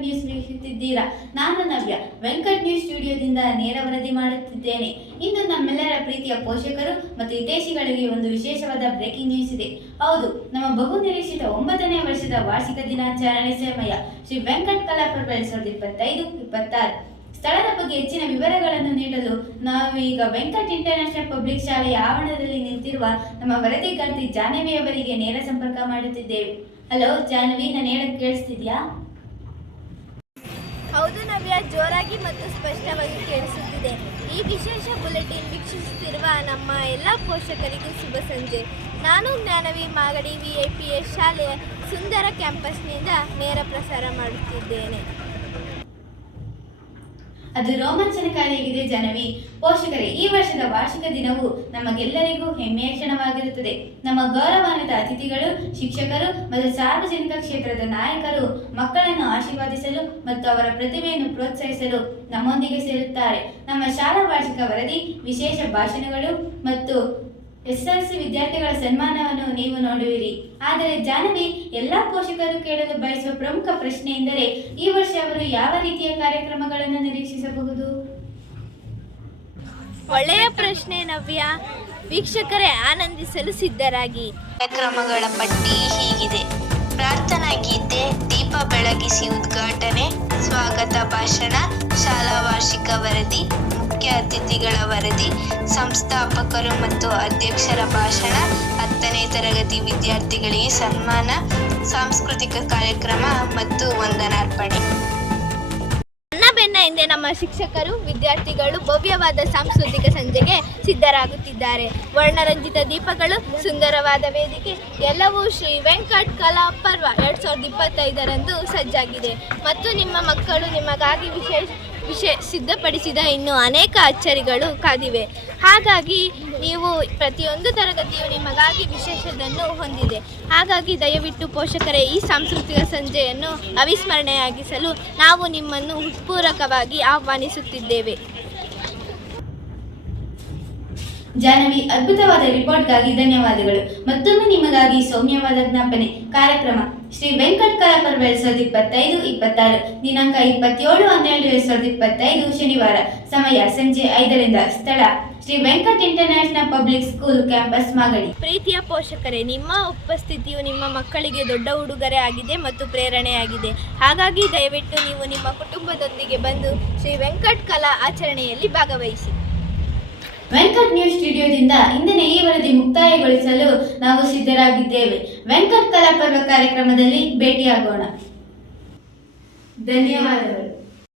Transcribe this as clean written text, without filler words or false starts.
Venkat news ವೀಕ್ಷಿಸುತ್ತಿದ್ದೀರಾ. ನಾನು ನವ್ಯ Venkat news ಸ್ಟುಡಿಯೋದಿಂದ ನೇರ ವರದಿ ಮಾಡುತ್ತಿದ್ದೇನೆ. ಇಂದು ನಮ್ಮೆಲ್ಲರ ಪ್ರೀತಿಯ ಪೋಷಕರು ಮತ್ತು ಹಿತೈಷಿಗಳಿಗೆ ಒಂದು ವಿಶೇಷವಾದ ಬ್ರೇಕಿಂಗ್ ನ್ಯೂಸ್ ಇದೆ. ಹೌದು, ನಮ್ಮ ಬಹು ನಿರೀಕ್ಷಿತ 9ನೇ ವರ್ಷದ ವಾರ್ಷಿಕ ದಿನಾಚರಣೆ ಸಮಯ ಶ್ರೀ ವೆಂಕಟ್ ಕಲಾ ಪರ್ವ 2025-26 ಸ್ಥಳದ ಬಗ್ಗೆ ಹೆಚ್ಚಿನ ವಿವರಗಳನ್ನು ನೀಡಲು ನಾವು ಈಗ ವೆಂಕಟ್ ಇಂಟರ್ನ್ಯಾಷನಲ್ ಪಬ್ಲಿಕ್ ಶಾಲೆಯ ಆವರಣದಲ್ಲಿ ನಿಂತಿರುವ ನಮ್ಮ ವರದಿಗಾರ್ತಿ ಜಾಹ್ನವಿ ಅವರಿಗೆ ನೇರ ಸಂಪರ್ಕ ಮಾಡುತ್ತಿದ್ದೇವೆ. ಹಲೋ ಜಾಹ್ನವಿ, ನಾನು ಹೇಳಕ್ಕೆ ಕೇಳಿಸ್ತಿದ್ಯಾ? ಹೌದು ನವ್ಯ, ಜೋರಾಗಿ ಮತ್ತು ಸ್ಪಷ್ಟವಾಗಿ ಕೇಳಿಸುತ್ತಿದೆ. ಈ ವಿಶೇಷ ಬುಲೆಟಿನ್ ವೀಕ್ಷಿಸುತ್ತಿರುವ ನಮ್ಮ ಎಲ್ಲ ಪೋಷಕರಿಗೂ ಶುಭ ಸಂಜೆ. ನಾನು ಜ್ಞಾನವಿ ಮಾಗಡಿ VIPS ಶಾಲೆಯ ಸುಂದರ ಕ್ಯಾಂಪಸ್ನಿಂದ ನೇರ ಪ್ರಸಾರ ಮಾಡುತ್ತಿದ್ದೇನೆ. ಅದು ರೋಮಾಂಚನಕಾರಿಯಾಗಿದೆ ಜಾಹ್ನವಿ. ಪೋಷಕರೇ, ಈ ವರ್ಷದ ವಾರ್ಷಿಕ ದಿನವು ನಮಗೆಲ್ಲರಿಗೂ ಹೆಮ್ಮೆಯ ಕ್ಷಣವಾಗಿರುತ್ತದೆ. ನಮ್ಮ ಗೌರವಾನ್ವಿತ ಅತಿಥಿಗಳು, ಶಿಕ್ಷಕರು ಮತ್ತು ಸಾರ್ವಜನಿಕ ಕ್ಷೇತ್ರದ ನಾಯಕರು ಮಕ್ಕಳನ್ನು ಆಶೀರ್ವಾದಿಸಲು ಮತ್ತು ಅವರ ಪ್ರತಿಭೆಯನ್ನು ಪ್ರೋತ್ಸಾಹಿಸಲು ನಮ್ಮೊಂದಿಗೆ ಸೇರುತ್ತಾರೆ. ನಮ್ಮ ಶಾಲಾ ವಾರ್ಷಿಕ ವರದಿ, ವಿಶೇಷ ಭಾಷಣಗಳು ಮತ್ತು SSLC ವಿದ್ಯಾರ್ಥಿಗಳ ಸನ್ಮಾನವನ್ನು ನೀವು ನೋಡುವಿರಿ. ಆದರೆ ಜಾಹ್ನವಿ, ಎಲ್ಲ ಪೋಷಕರು ಕೇಳಲು ಬಯಸುವ ಪ್ರಮುಖ ಪ್ರಶ್ನೆ ಎಂದರೆ, ಈ ವರ್ಷ ಅವರು ಯಾವ ರೀತಿಯ ಕಾರ್ಯಕ್ರಮಗಳನ್ನು ನಿರೀಕ್ಷಿಸಬಹುದು? ಒಳ್ಳೆಯ ಪ್ರಶ್ನೆ ನವ್ಯ. ವೀಕ್ಷಕರೇ, ಆನಂದಿಸಲು ಸಿದ್ಧರಾಗಿ. ಕಾರ್ಯಕ್ರಮಗಳ ಪಟ್ಟಿ ಹೀಗಿದೆ: ಪ್ರಾರ್ಥನಾ ಗೀತೆ, ದೀಪ ಬೆಳಗಿಸಿ ಉದ್ಘಾಟನೆ, ಸ್ವಾಗತ ಭಾಷಣ, ಶಾಲಾ ವಾರ್ಷಿಕ ವರದಿ, ಮುಖ್ಯ ಅತಿಥಿಗಳ ವರದಿ, ಸಂಸ್ಥಾಪಕರು ಮತ್ತು ಅಧ್ಯಕ್ಷರ ಭಾಷಣ, 10ನೇ ತರಗತಿ ವಿದ್ಯಾರ್ಥಿಗಳಿಗೆ ಸನ್ಮಾನ, ಸಾಂಸ್ಕೃತಿಕ ಕಾರ್ಯಕ್ರಮ ಮತ್ತು ವಂದನಾರ್ಪಣೆ. ಬೆನ್ನ ಹಿಂದೆ ನಮ್ಮ ಶಿಕ್ಷಕರು, ವಿದ್ಯಾರ್ಥಿಗಳು ಭವ್ಯವಾದ ಸಾಂಸ್ಕೃತಿಕ ಸಂಜೆಗೆ ಸಿದ್ಧರಾಗುತ್ತಿದ್ದಾರೆ. ವರ್ಣರಂಜಿತ ದೀಪಗಳು, ಸುಂದರವಾದ ವೇದಿಕೆ, ಎಲ್ಲವೂ ಶ್ರೀ ವೆಂಕಟ್ ಕಲಾ ಪರ್ವ 2025ರಂದು ಸಜ್ಜಾಗಿದೆ. ಮತ್ತು ನಿಮ್ಮ ಮಕ್ಕಳು ನಿಮಗಾಗಿ ಸಿದ್ಧಪಡಿಸಿದ ಇನ್ನೂ ಅನೇಕ ಅಚ್ಚರಿಗಳು ಕಾದಿವೆ. ಹಾಗಾಗಿ ನೀವು ಪ್ರತಿಯೊಂದು ತರಗತಿಯು ನಿಮಗಾಗಿ ವಿಶೇಷದನ್ನು ಹೊಂದಿದೆ. ಹಾಗಾಗಿ ದಯವಿಟ್ಟು ಪೋಷಕರೇ, ಈ ಸಾಂಸ್ಕೃತಿಕ ಸಂಜೆಯನ್ನು ಅವಿಸ್ಮರಣೆಯಾಗಿಸಲು ನಾವು ನಿಮ್ಮನ್ನು ಹೃತ್ಪೂರ್ವಕವಾಗಿ ಆಹ್ವಾನಿಸುತ್ತಿದ್ದೇವೆ. ಜಾಹ್ನವಿ, ಅದ್ಭುತವಾದ ರಿಪೋರ್ಟ್ಗಾಗಿ ಧನ್ಯವಾದಗಳು. ಮತ್ತೊಮ್ಮೆ ನಿಮಗಾಗಿ ಸೌಮ್ಯವಾದ ಜ್ಞಾಪನೆ. ಕಾರ್ಯಕ್ರಮ ಶ್ರೀ ವೆಂಕಟ್ ಕಲಾ ಪರ್ವ 2025-26, ದಿನಾಂಕ 27/12/2025 ಶನಿವಾರ, ಸಮಯ ಸಂಜೆ 5ರಿಂದ, ಸ್ಥಳ Shri Venkat international public school campus Magadi. ಪ್ರೀತಿಯ ಪೋಷಕರೇ, ನಿಮ್ಮ ಉಪಸ್ಥಿತಿಯು ನಿಮ್ಮ ಮಕ್ಕಳಿಗೆ ದೊಡ್ಡ ಉಡುಗೊರೆ ಆಗಿದೆ ಮತ್ತು ಪ್ರೇರಣೆಯಾಗಿದೆ. ಹಾಗಾಗಿ ದಯವಿಟ್ಟು ನೀವು ನಿಮ್ಮ ಕುಟುಂಬದೊಂದಿಗೆ ಬಂದು ಶ್ರೀ ವೆಂಕಟ್ ಕಲಾ ಆಚರಣೆಯಲ್ಲಿ ಭಾಗವಹಿಸಿ. ವೆಂಕಟ್ ನ್ಯೂಸ್ ಸ್ಟುಡಿಯೋದಿಂದ ಇಂದಿನ ಈ ವರದಿ ಮುಕ್ತಾಯಗೊಳಿಸಲು ನಾವು ಸಿದ್ಧರಾಗಿದ್ದೇವೆ. ವೆಂಕಟ್ ಕಲಾ ಪರ್ವ ಕಾರ್ಯಕ್ರಮದಲ್ಲಿ ಭೇಟಿಯಾಗೋಣ. ಧನ್ಯವಾದಗಳು.